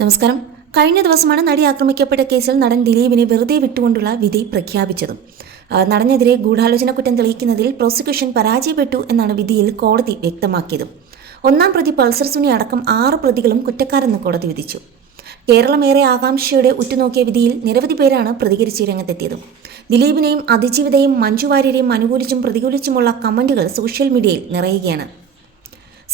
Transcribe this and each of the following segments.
നമസ്കാരം. കഴിഞ്ഞ ദിവസമാണ് നടി ആക്രമിക്കപ്പെട്ട കേസിൽ നടൻ ദിലീപിനെ വെറുതെ വിട്ടുകൊണ്ടുള്ള വിധി പ്രഖ്യാപിച്ചതും. നടനെതിരെ ഗൂഢാലോചന കുറ്റം തെളിയിക്കുന്നതിൽ പ്രോസിക്യൂഷൻ പരാജയപ്പെട്ടു എന്നാണ് വിധിയിൽ കോടതി വ്യക്തമാക്കിയതും. ഒന്നാം പ്രതി പൾസർ സുനി അടക്കം ആറ് പ്രതികളും കുറ്റക്കാരെന്ന് കോടതി വിധിച്ചു. കേരളമേറെ ആകാംക്ഷയോടെ ഉറ്റുനോക്കിയ വിധിയിൽ നിരവധി പേരാണ് പ്രതികരിച്ച് രംഗത്തെത്തിയതും. ദിലീപിനെയും അതിജീവിതയും മഞ്ജു വാര്യരെയും അനുകൂലിച്ചും പ്രതികൂലിച്ചുമുള്ള കമന്റുകൾ സോഷ്യൽ മീഡിയയിൽ നിറയുകയാണ്.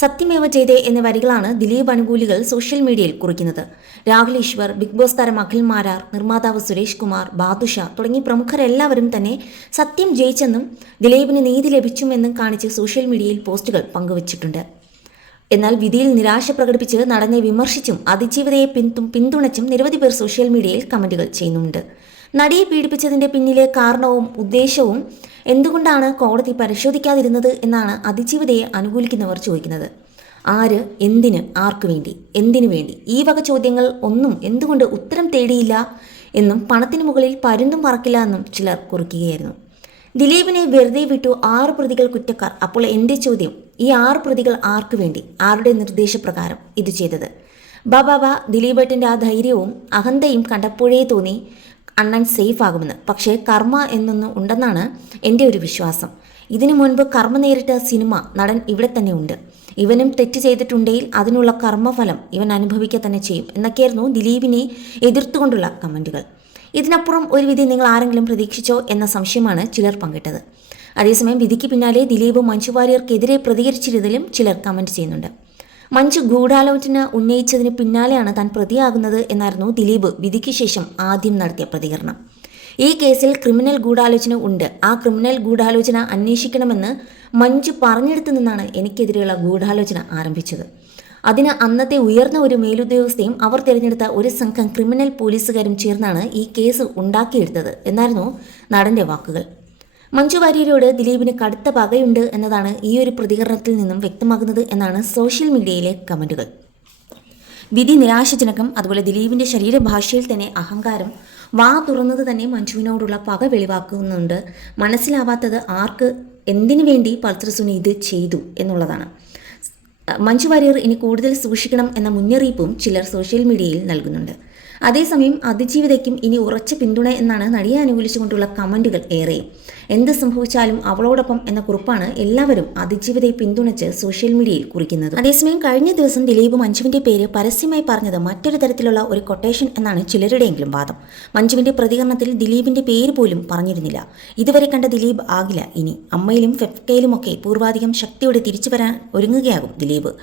സത്യമേവ ചെയ്തേ എന്ന വരികളാണ് ദിലീപ് അനുകൂലികൾ സോഷ്യൽ മീഡിയയിൽ കുറിക്കുന്നത്. രാഹുൽ ഈശ്വർ ബിഗ് ബോസ് താരം അഖിൽ മാരാർ നിർമ്മാതാവ് സുരേഷ് കുമാർ ബാദുഷ തുടങ്ങി പ്രമുഖരെല്ലാവരും തന്നെ സത്യം ജയിച്ചെന്നും ദിലീപിന് നീതി ലഭിച്ചുമെന്നും കാണിച്ച് സോഷ്യൽ മീഡിയയിൽ പോസ്റ്റുകൾ പങ്കുവച്ചിട്ടുണ്ട്. എന്നാൽ വിധിയിൽ നിരാശ പ്രകടിപ്പിച്ച് നടനെ വിമർശിച്ചും അതിജീവിതയെ പിന്തു പിന്തുണച്ചും നിരവധി പേർ സോഷ്യൽ മീഡിയയിൽ കമന്റുകൾ ചെയ്യുന്നുണ്ട് നടിയെ പീഡിപ്പിച്ചതിന്റെ പിന്നിലെ കാരണവും ഉദ്ദേശവും എന്തുകൊണ്ടാണ് കോടതി പരിശോധിക്കാതിരുന്നത് എന്നാണ് അതിജീവിതയെ അനുകൂലിക്കുന്നവർ ചോദിക്കുന്നത്. ആര് എന്തിന് ആർക്കു വേണ്ടി എന്തിനു വേണ്ടി? ഈ വക ചോദ്യങ്ങൾ ഒന്നും എന്തുകൊണ്ട് ഉത്തരം തേടിയില്ല എന്നും പണത്തിന് മുകളിൽ പരുന്തും പറക്കില്ല എന്നും ചിലർ കുറിക്കുകയായിരുന്നു. ദിലീപിനെ വെറുതെ വിട്ടു ആറ് പ്രതികൾ കുറ്റക്കാർ. അപ്പോൾ എന്റെ ചോദ്യം ഈ ആറ് പ്രതികൾ ആർക്കു വേണ്ടി? ആരുടെ നിർദ്ദേശപ്രകാരം ഇത് ചെയ്തത്? ബാബാബ ദിലീപേട്ടന്റെ ആ ധൈര്യവും അഹന്തയും കണ്ടപ്പോഴേ തോന്നി അണ്ണൻ സേഫ് ആകുമെന്ന്. പക്ഷേ കർമ്മ എന്നൊന്നും ഉണ്ടെന്നാണ് എന്റെ ഒരു വിശ്വാസം. ഇതിനു മുൻപ് കർമ്മ നേരിട്ട സിനിമ നടൻ ഇവിടെ തന്നെ ഉണ്ട്. ഇവനും തെറ്റ് ചെയ്തിട്ടുണ്ടെങ്കിൽ അതിനുള്ള കർമ്മഫലം ഇവൻ അനുഭവിക്കുക തന്നെ ചെയ്യും എന്നൊക്കെയായിരുന്നു ദിലീപിനെ എതിർത്തുകൊണ്ടുള്ള കമന്റുകൾ. ഇതിനപ്പുറം ഒരു വിധി നിങ്ങൾ ആരെങ്കിലും പ്രതീക്ഷിച്ചോ എന്ന സംശയമാണ് ചിലർ പങ്കിട്ടത്. അതേസമയം വിധിക്ക് പിന്നാലെ ദിലീപ് മഞ്ജു വാര്യർക്കെതിരെ പ്രതികരിച്ചിരുന്നതിലും ചിലർ കമന്റ് ചെയ്യുന്നുണ്ട്. മഞ്ജു ഗൂഢാലോചന ഉന്നയിച്ചതിന് പിന്നാലെയാണ് താൻ പ്രതിയാകുന്നത് എന്നായിരുന്നു ദിലീപ് വിധിക്ക് ശേഷം ആദ്യം നടത്തിയ പ്രതികരണം. ഈ കേസിൽ ക്രിമിനൽ ഗൂഢാലോചന ഉണ്ട്. ആ ക്രിമിനൽ ഗൂഢാലോചന അന്വേഷിക്കണമെന്ന് മഞ്ജു പറഞ്ഞെടുത്തു നിന്നാണ് എനിക്കെതിരെയുള്ള ഗൂഢാലോചന ആരംഭിച്ചത്. അതിന് അന്നത്തെ ഉയർന്ന ഒരു മേലുദ്യോഗസ്ഥയും അവർ തിരഞ്ഞെടുത്ത ഒരു സംഘം ക്രിമിനൽ പോലീസുകാരും ചേർന്നാണ് ഈ കേസ് ഉണ്ടാക്കിയെടുത്തത് എന്നായിരുന്നു നടന്റെ വാക്കുകൾ. മഞ്ജു വാര്യരോട് ദിലീപിന് കടുത്ത പകയുണ്ട് എന്നതാണ് ഈ ഒരു പ്രതികരണത്തിൽ നിന്നും വ്യക്തമാകുന്നത് എന്നാണ് സോഷ്യൽ മീഡിയയിലെ കമന്റുകൾ. വിധി നിരാശജനകം അതുപോലെ ദിലീപിന്റെ ശരീരഭാഷയിൽ തന്നെ അഹങ്കാരം വാ തുറന്നത് തന്നെ മഞ്ജുവിനോടുള്ള പക വെളിവാക്കുന്നുണ്ട്. മനസ്സിലാവാത്തത് ആർക്ക് എന്തിനു വേണ്ടി പൾസർ ഇത് ചെയ്തു എന്നുള്ളതാണ്. മഞ്ജു വാര്യർ ഇനി കൂടുതൽ സൂക്ഷിക്കണം എന്ന മുന്നറിയിപ്പും ചിലർ സോഷ്യൽ മീഡിയയിൽ നൽകുന്നുണ്ട്. അതേസമയം അതിജീവിതയ്ക്കും ഇനി ഉറച്ച പിന്തുണ എന്നാണ് നടിയെ അനുകൂലിച്ചുകൊണ്ടുള്ള കമന്റുകൾ ഏറെ. എന്ത് സംഭവിച്ചാലും അവളോടൊപ്പം എന്ന കുറിപ്പാണ് എല്ലാവരും അതിജീവിതയെ പിന്തുണച്ച് സോഷ്യൽ മീഡിയയിൽ കുറിക്കുന്നത്. അതേസമയം കഴിഞ്ഞ ദിവസം ദിലീപ് മഞ്ജുവിന്റെ പേര് പരസ്യമായി പറഞ്ഞത് മറ്റൊരു തരത്തിലുള്ള ഒരു കൊട്ടേഷൻ എന്നാണ് ചിലരുടെയെങ്കിലും വാദം. മഞ്ജുവിന്റെ പ്രതികരണത്തിൽ ദിലീപിന്റെ പേര് പോലും പറഞ്ഞിരുന്നില്ല. ഇതുവരെ കണ്ട ദിലീപ് ആകില്ല ഇനി. അമ്മയിലും ഫെഫ്കയിലുമൊക്കെ പൂർവാധികം ശക്തിയോടെ തിരിച്ചു വരാൻ ഒരുങ്ങുകയാകും ദിലീപ്.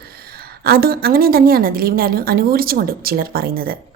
അത് അങ്ങനെ തന്നെയാണ് ദിലീപിനെ അനു അനുകൂലിച്ചുകൊണ്ട് ചിലർ പറയുന്നത്.